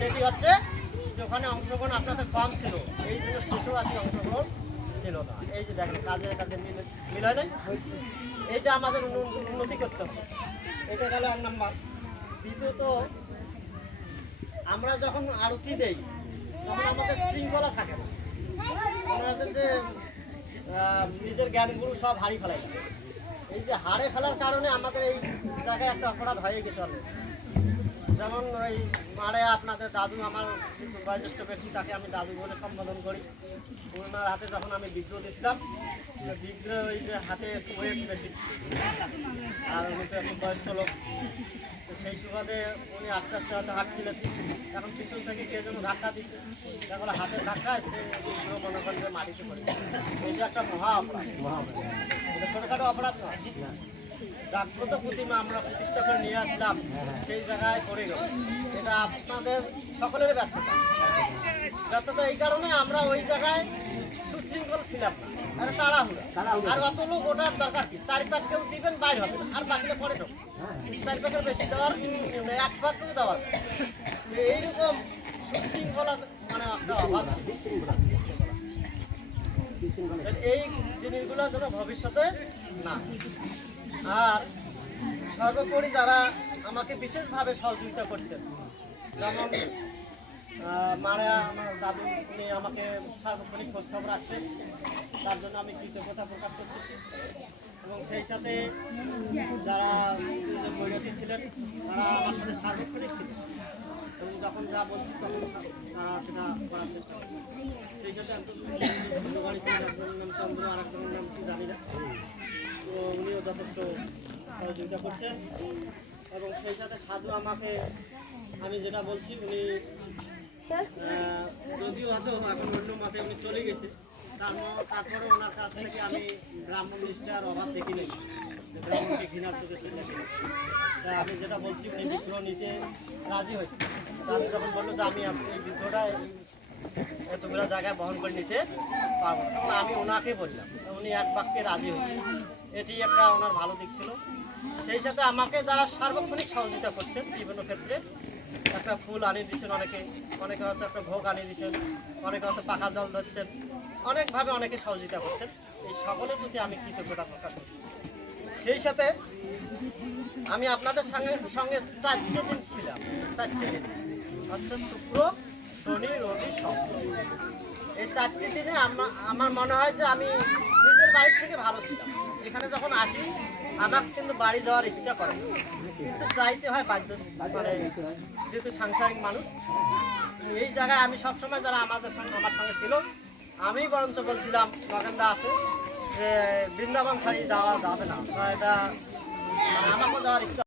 সেটি হচ্ছে যে ওখানে অংশগ্রহণ আপনাদের কম ছিল, এই জন্য শিশু আজকে অংশগ্রহণ ছিল না। এই যে দেখেন কাজে মিল হয় নাই, এই যে আমাদের উন্নতি করতে হবে, এটা গেল 1 নম্বর। দ্বিতীয়ত, আমরা যখন আরতি দেই তখন আমাদের শৃঙ্খলা থাকে না, মনে হচ্ছে যে নিজের জ্ঞানগুলো সব হারিয়ে ফেলাই। এই যে হারে ফেলার কারণে আমাদের এই জায়গায় একটা অপরাধ হয়ে গেছে অনেক। যেমন ওই মারে আপনাদের দাদু, আমার বয়োজ্যেষ্ঠ ব্যক্তি, তাকে আমি দাদু বলে সম্বোধন করি। ওনার হাতে যখন আমি বিগ্রহ দিয়েছিলাম, বিগ্রহ ওই যে হাতে ওয়েট বেশি, আর উনি তো এখন বয়স্ক লোক, তো সেই সুবাদে উনি আস্তে আস্তে হয়তো হাঁটছিলেন, এখন পিছন থেকে কে যেন ধাক্কা দিচ্ছে, তারপর হাতের ধাক্কায় সে বিগ্রহ মনে করেন যে মাটিতে পড়ে গেছে। এই যে একটা মহা অপরাধ, এটা ছোটোখাটো অপরাধ নয়। জাগ্রত প্রতিমা আমরা প্রতিষ্ঠা করে নিয়ে আসলাম, সেই জায়গায় পড়ে গেল, এটা আপনাদের সকলের ব্যর্থতা। ব্যর্থতা এই কারণে আমরা ওই জায়গায় সুশৃঙ্খল ছিলাম না, আরে তাড়াহুড়া। আর অত লোক ওটার দরকার কি? 4 পাক কেউ দিবেন, বাইর হবে না, আর বাকিটা পরে দেবো। 4 পাকের বেশি দেওয়ার 1 পাকও দেওয়ার এইরকম সুশৃঙ্খলা মানে একটা অভাব ছিল। এই জিনিসগুলো যেন ভবিষ্যতে না। আর সর্বোপরি যারা আমাকে বিশেষভাবে সহযোগিতা করছেন, যেমন মারা আমার দাদু, উনি আমাকে সার্বক্ষণিক খোঁজখবর রাখছেন, তার জন্য আমি কৃতজ্ঞতা প্রকাশ করতেছি। এবং সেই সাথে যারা বৈরাতি ছিলেন, তারা আমার সাথে সার্বক্ষণিক ছিলেন, এবং যখন যা বলছি তখন তারা সেটা করার চেষ্টা করেন। সেই সাথে একজনের নাম চন্দ্র, আর একজনের নাম কি জানি না, তো উনিও যথেষ্ট সহযোগিতা করছেন। এবং সেই সাথে সাধু আমাকে, আমি যেটা বলছি, উনি যদিও হয়তো এখন অন্য মতে উনি চলে গেছে, তারপরে ওনার কাছ থেকে আমি ব্রাহ্মণ নিষ্ঠার অভাব দেখি নেই, ব্রাহ্মণকে ঘৃণার চোখে সেটা তা আমি যেটা বলছি, উনি বিগ্রহ নিতে রাজি হয়েছে। তাদের যখন বললো যে আমি এই বিগ্রহটা এতগুলো জায়গায় বহন করে নিতে পারবো, তখন আমি ওনাকে বললাম, উনি এক বাক্যে রাজি হয়েছে। এটি একটা ওনার ভালো দিক ছিল। সেই সাথে আমাকে যারা সার্বক্ষণিক সহযোগিতা করছেন বিভিন্ন ক্ষেত্রে, একটা ফুল আনিয়ে দিচ্ছেন অনেকে, অনেকে হয়তো একটা ভোগ আনিয়ে দিচ্ছেন, অনেকে হয়তো পাকা জল ধরছেন, অনেকভাবে অনেকে সহযোগিতা করছেন। এই সকলের প্রতি আমি কৃতজ্ঞতা প্রকাশ করছি। সেই সাথে আমি আপনাদের সঙ্গে 4টে দিন ছিলাম, 4টে দিন, অর্থাৎ শুক্র, শনি, রবি, সোম। এই 4টে দিনে আমার মনে হয় যে আমি নিজের বাড়ির থেকে ভালো ছিলাম। এখানে যখন আসি আমার কিন্তু বাড়ি যাওয়ার ইচ্ছা করে, কিন্তু যাইতে হয় বাধ্য, মানে যেহেতু সাংসারিক মানুষ। এই জায়গায় আমি সবসময় যারা আমার সঙ্গে ছিল, আমি বরঞ্চ বলছিলাম, নগেন্দা আছে যে বৃন্দাবন ছাড়িয়ে যাওয়া যাবে না, এটা আমাকেও যাওয়ার ইচ্ছা।